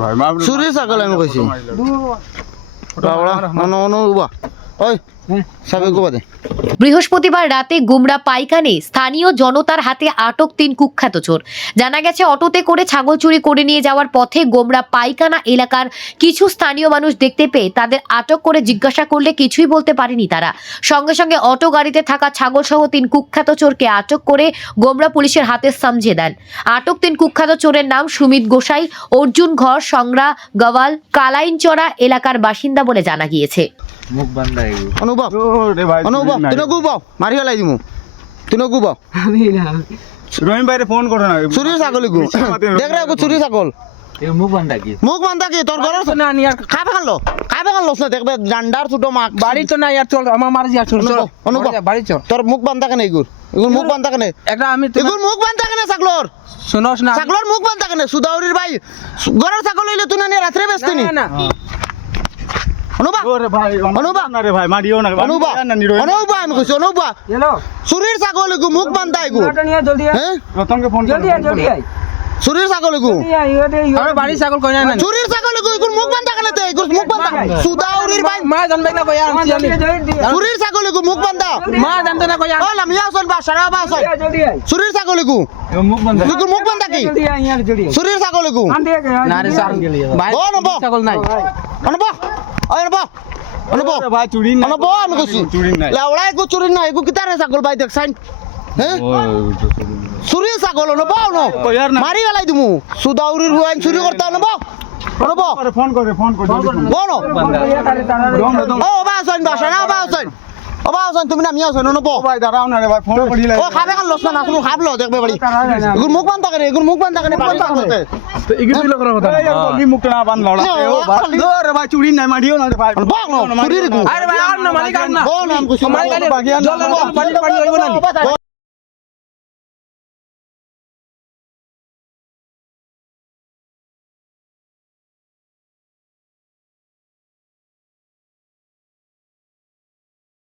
ভাই মা চুৰি ছাগল আমি কৈছো দে। বৃহস্পতিবার রাতে গুমরা পাইকানে স্থানীয় জনতার হাতে আটক তিন কুখ্যাত চোর। জানা গেছে অটোতে করে ছাগল চুরি করে নিয়ে যাওয়ার পথে গোমরা পাইকানা এলাকার কিছু স্থানীয় মানুষ দেখতে পেয়ে তাদের আটক করে জিজ্ঞাসা করলে কিছুই বলতে পারেনি তারা। সঙ্গে সঙ্গে অটো গাড়িতে থাকা ছাগল সহ তিন কুখ্যাত চোরকে আটক করে গোমরা পুলিশের হাতে সামঝে দেন। আটক তিন কুখ্যাত চোরের নাম সুমিত গোসাই অর্জুন ঘর সংগ্রা গওয়াল কালাইনচড়া এলাকার বাসিন্দা বলে জানা গিয়েছে। মুখ বান্ধা এগুলো অনু উবা রে ভাই অনু উবা তুই নগু মারি ফেলাই দিমু। তুই নগু রহিম ভাইরে ফোন করো না চুরি ছাগল ইগু দেখ রে চুরি ছাগল। মুখ বান্ধা কি? মুখ বান্ধা কি? তোর ঘরের তো না নি আর খাবে খালো খাবে খালো না দেখবে ডান্ডার ছোট মাক। বাড়ি তো না আর চল আমার মার যা চল অনুভব, অনুভব। বাড়ি চল। তোর মুখ বান্ধা কেন এগুর এগুর মুখ বান্ধা কেন? একটা আমি এগুর মুখ বান্ধা কেন ছাগলর শুনোস না। ছাগলর মুখ বান্ধা কেন? সুদাউরির ভাই ঘরের ছাগল হইলে তুই না নিয়ে রাত্রে নি না, না। অনুবা ওরে ভাই অনুবা। না রে ভাই মারিও না অনুবা না নি। রহিম অনুবা আমি কইছি অনুবা। হ্যালো চুরির ছাগল এগু মুখ বান্ধা এগু ওটা নিয়ে জলদি হ্যাঁ? রতনকে ফোন জলদি জলদি ছাগল আয়। ইয়ে দে আমার বাড়ি ছাগল কই না ছাগল এগুর মুখ বান্ধা কেন তে? এগুর মুখ বান্ধা। সুদাউরির ভাই। মা জানবে না কই আনছি আমি। চুরির ছাগল এগু মুখ বান্ধা। মা জানতো না কই ওলা মিয়া সন বা সারা বা সন জলদি ছাগল এগু মুখ বন্ধ। এগুর মুখ বান্ধা কি? চুরির ছাগল এগু না রে ভাই ও নব ছাগল নাই। অনব। অনব। ভাই চুরি না অনব আমি কইছি। চুরি নাই। লাউড়া এগু চুরি না এগু কিতারে ছাগল ভাই দেখ সাইন হ্যাঁ চুরি ছাগল অনব অন না। মারি গেলাই দিমু। সুদাউরির হুয়াইন চুরি করতে অনব। অনব। ফোন করে ফোন করে বনো ও বা সাইন বা সারা বা সাইন ও বা সাইন তুমি না মিয়া সাইন অনব ভাই দাঁড়াও না রে ভাই ফোন করিলা ও খাবে কাল লস না তুমি খাবলো দেখবে বাড়ি এগুর মুখ বান্ধা করে এগুর মুখ বান্ধা করে বাড়ি করতে এই মুখটা না বান লড়া রে ভাই চুরি নাই মারিও না রে ভাই বাং চুরি রে আরে ভাই আর না মালিক আর না বল নাম কইছি মালিক আরে জল বাড়ি বাড়ি হইব না